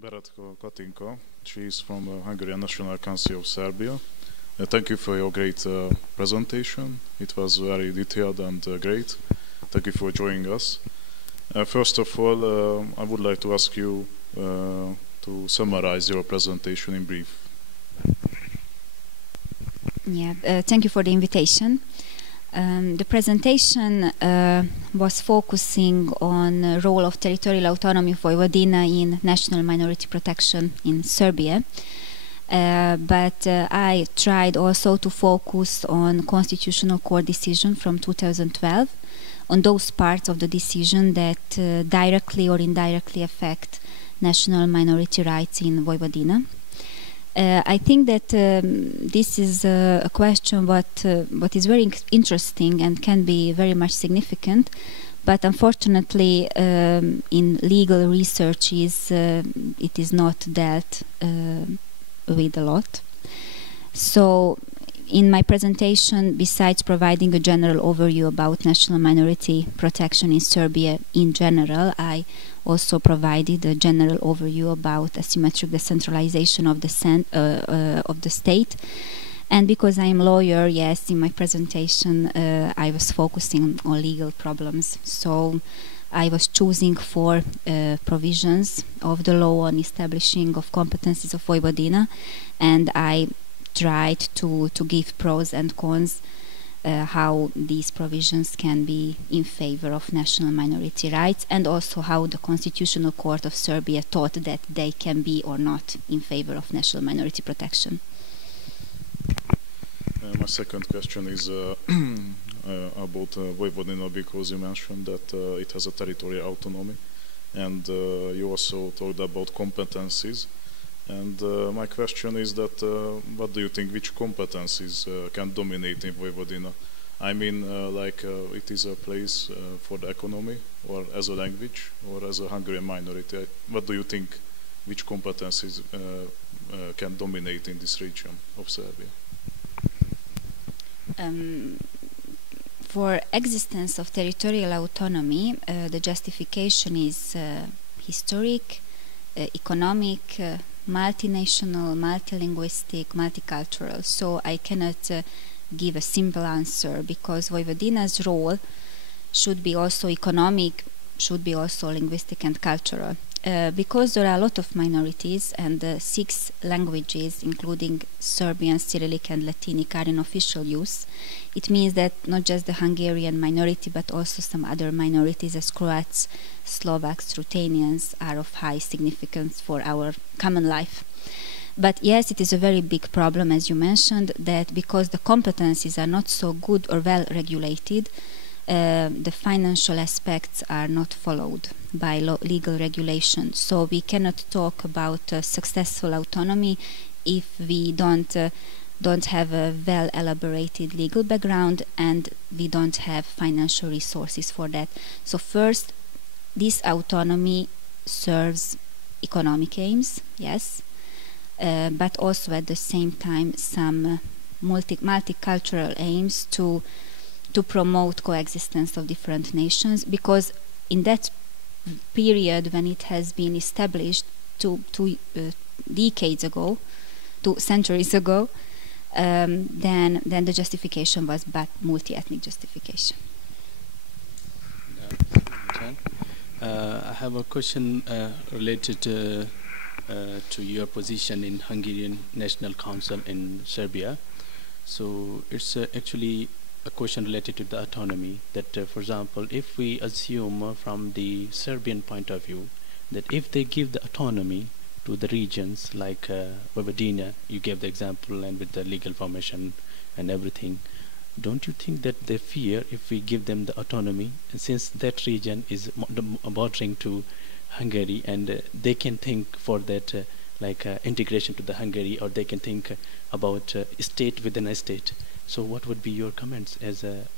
Beretka Katinka. She is from the Hungarian National Council of Serbia. Thank you for your great presentation. It was very detailed and great. Thank you for joining us. First of all, I would like to ask you to summarize your presentation in brief. Yeah, thank you for the invitation. The presentation was focusing on the role of territorial autonomy of Vojvodina in national minority protection in Serbia. But I tried also to focus on Constitutional Court decision from 2012, on those parts of the decision that directly or indirectly affect national minority rights in Vojvodina. I think that this is a question what is very interesting and can be very much significant, but unfortunately in legal researches it is not dealt with a lot. So in my presentation, besides providing a general overview about national minority protection in Serbia in general, I also provided a general overview about asymmetric decentralization of the state. And because I am a lawyer, yes, in my presentation I was focusing on legal problems. So I was choosing four provisions of the law on establishing of competencies of Vojvodina, and I tried to give pros and cons how these provisions can be in favor of national minority rights, and also how the Constitutional Court of Serbia thought that they can be or not in favor of national minority protection. My second question is about Vojvodina, because you mentioned that it has a territorial autonomy, and you also talked about competencies. And my question is that what do you think, which competencies can dominate in Vojvodina? I mean, it is a place for the economy, or as a language, or as a Hungarian minority. What do you think, which competencies can dominate in this region of Serbia? For existence of territorial autonomy, the justification is historic, economic, multinational, multilinguistic, multicultural. So I cannot give a simple answer, because Vojvodina's role should be also economic, should be also linguistic and cultural. Because there are a lot of minorities, and 6 languages, including Serbian, Cyrillic and Latinic, are in official use, it means that not just the Hungarian minority, but also some other minorities as Croats, Slovaks, Ruthenians are of high significance for our common life. But yes, it is a very big problem, as you mentioned, that because the competencies are not so good or well regulated, the financial aspects are not followed by legal regulation. So we cannot talk about successful autonomy if we don't have a well elaborated legal background, and we don't have financial resources for that. So first, this autonomy serves economic aims, yes, but also at the same time some multicultural aims to promote coexistence of different nations, because in that period when it has been established two decades ago, 2 centuries ago, then the justification was but multi-ethnic justification. I have a question related to your position in Hungarian National Council in Serbia. So it's actually a question related to the autonomy, that for example, if we assume from the Serbian point of view that if they give the autonomy to the regions like Vojvodina, you gave the example, and with the legal formation and everything, don't you think that they fear if we give them the autonomy, and since that region is bordering to Hungary, and they can think for that integration to the Hungary, or they can think about a state within a state. So what would be your comments as a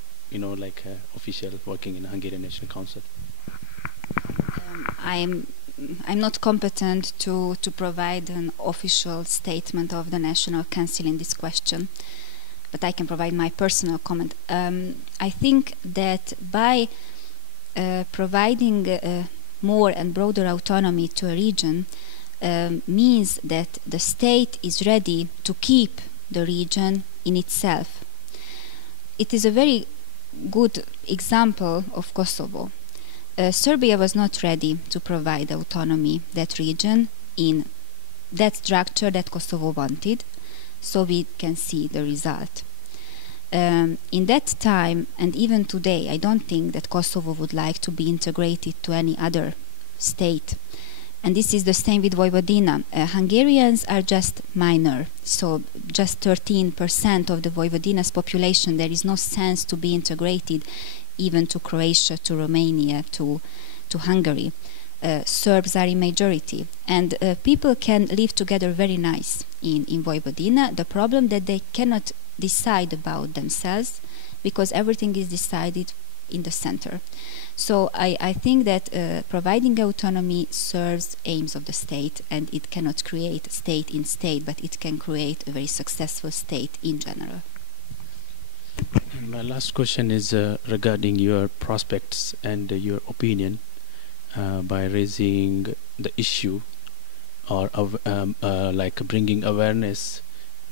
official working in Hungarian National Council? I'm not competent to provide an official statement of the National Council in this question, but I can provide my personal comment. I think that by providing more and broader autonomy to a region, means that the state is ready to keep the region in itself. It is a very good example of Kosovo. Serbia was not ready to provide autonomy that region in that structure that Kosovo wanted, so we can see the result. In that time, and even today, I don't think that Kosovo would like to be integrated to any other state. And this is the same with Vojvodina. Hungarians are just minor, so just 13% of the Vojvodina's population. There is no sense to be integrated even to Croatia, to Romania, to Hungary. Serbs are in majority, and people can live together very nice in Vojvodina. The problem that they cannot decide about themselves because everything is decided in the center. So I think that providing autonomy serves aims of the state, and it cannot create state in state, but it can create a very successful state in general. And my last question is regarding your prospects and your opinion by raising the issue or like bringing awareness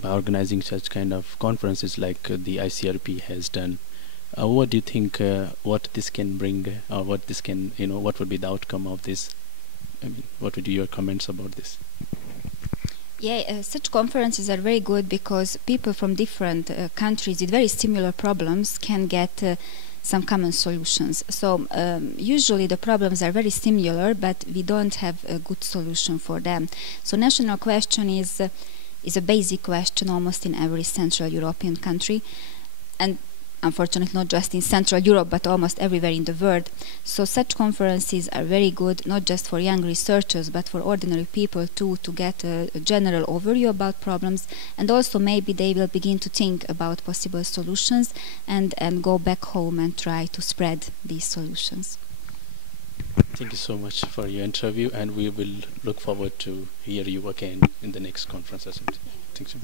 by organizing such kind of conferences like the ICRP has done. What do you think what this can bring, or what this can, what would be the outcome of this? I mean, what would be your comments about this? Yeah, such conferences are very good because people from different countries with very similar problems can get some common solutions. So usually the problems are very similar, but we don't have a good solution for them. So national question is a basic question almost in every Central European country, and unfortunately not just in Central Europe but almost everywhere in the world. So such conferences are very good, not just for young researchers but for ordinary people too, to get a general overview about problems, and also maybe they will begin to think about possible solutions and go back home and try to spread these solutions. Thank you so much for your interview, and we will look forward to hear you again in the next conference or something. Thank you.